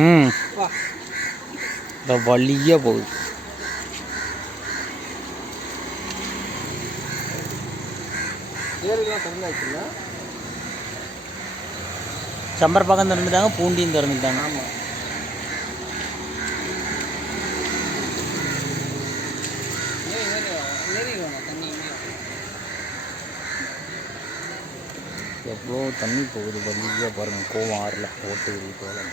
ம் இந்த வழியாக போகுது. சம்பரப்பாக்கம் திறந்துட்டாங்க, பூண்டியும் திறந்துட்டாங்க. ஆமாம். எவ்வளோ தண்ணி போகுது வழியாக பாருங்கள். கோவம் ஆறில் ஓட்டு போகலாம்.